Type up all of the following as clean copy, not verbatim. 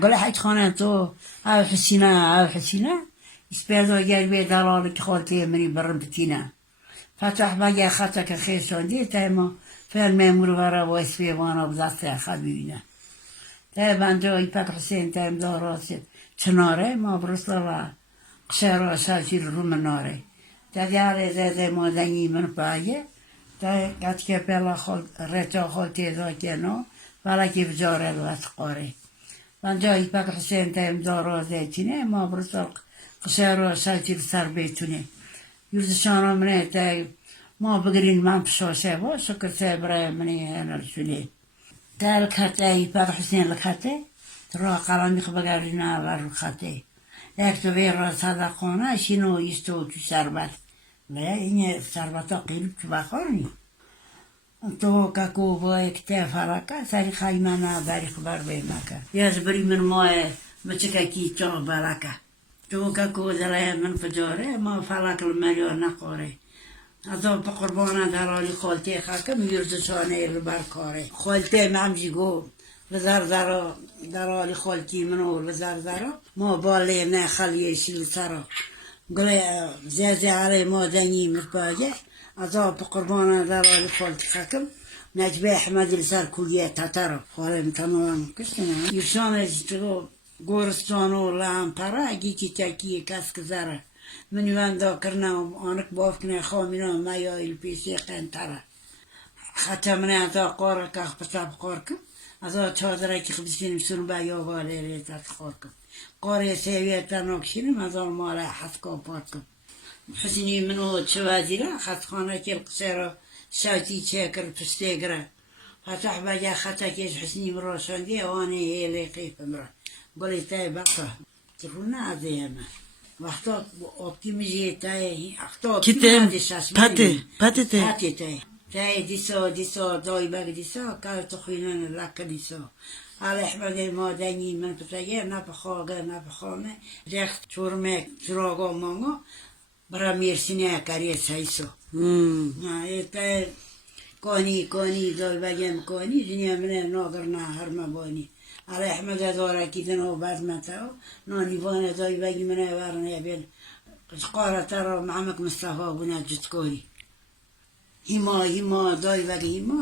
قال حج خانه تو او حسينه يسبيزو يربي دلالك خالتي مني برم بتينا فتح بقى خطك خيسون دي تايما فالمامور ورا واسفي وانا بزاستي خبينه تايما جو يبقى حسين تايم داراسي تناره ما برسلا قشرا ساجيل رومناره تدياري زي ما دني من بايه تا قد بلا خال رتا خالتي ذاكينو ولا كيف جاره الوسقاري من جایی پک حسین تایم دارازه چینه ما برسال قشر سالچی سر بیتونه یوزشان منه تای ما بگرین من پشاشه با شکر سبره منی هنرشونه تال کته پک حسین لکته ترا قلامی خبرگرینا ور خته یک تو ویر صدقانه شینو ایستو تو شربت نه این شربتا قیلب تو بخورنی تو كاكو بايك تافركا ساري خايمانا داري خبر بيماكا يزبري من ماي متكاكي تو بالاكا تو كاكو دلاي من فجوري ما فلاك المليون نقوري هذا بقربانا دلالي خالتي خاكم يرزشاني البركاري خالتي معمجيقو وزار زارو دلالي خالتي منو وزار زارو ما بالي نه خليه شيل سارو قولي زيزي علي ما دني متباجه عذاب بقربانا دلالي خالتي خاكم نجبه احمد لسر كلية تتر خالي متنوان كشتنا يرشان ازتغو گورستانو لهم پرا اگی که تاکی کس کزاره من واندا کرنا آنک بافکنه خامینا میایل پیسی قنطره حتی من ازا قاره که پساب قارکم ازا چادره که خبسینم سنو بیا بالی ریزت خارکم قاره سیویت تناکشینم ازا مال حسکا پاتکم حسینی منو چه وزیره خطخانه که القصيرة شاوتي تشاكر بستيقرا فتح بجا خطا كيش حسني مراشان دي واني هي اللي قيف امرا قولي تاي بقى ترونا عزيما وقتا اوبتيميزي تاي اختا كتم باتي تاي ديسو دوي باق ديسو كار تخينان لك ديسو على احمد المادني من بتايا نفخانه ريخت چورمك چراغا مانگا برا میرسینه کاری سایسو ایتا کانی دای بگم کانی دنیا منه ناگر نه هر مبانی علی احمد داره کی تنو بعد متاو نانی وانه دای بگی منه ورنه بیل قاره ترى معمك مصطفى بنا جتكوري هما دای بگی هما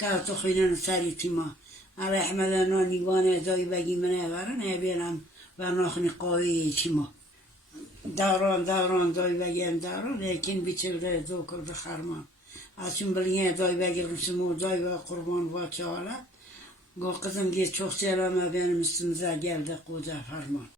که تو خیلی سری تیما علی احمد نانی وانه دای بگی منه ورنه بیلم ورناخنی قوی تیما داران دای بگیم داران لیکن بیچاره دو کرد خرمان ازشون بلیه دای بگیم سمو دای و قربان و چاله گو قزم گیه چوخ سلامه بینم استمزه گلده قوده فرمان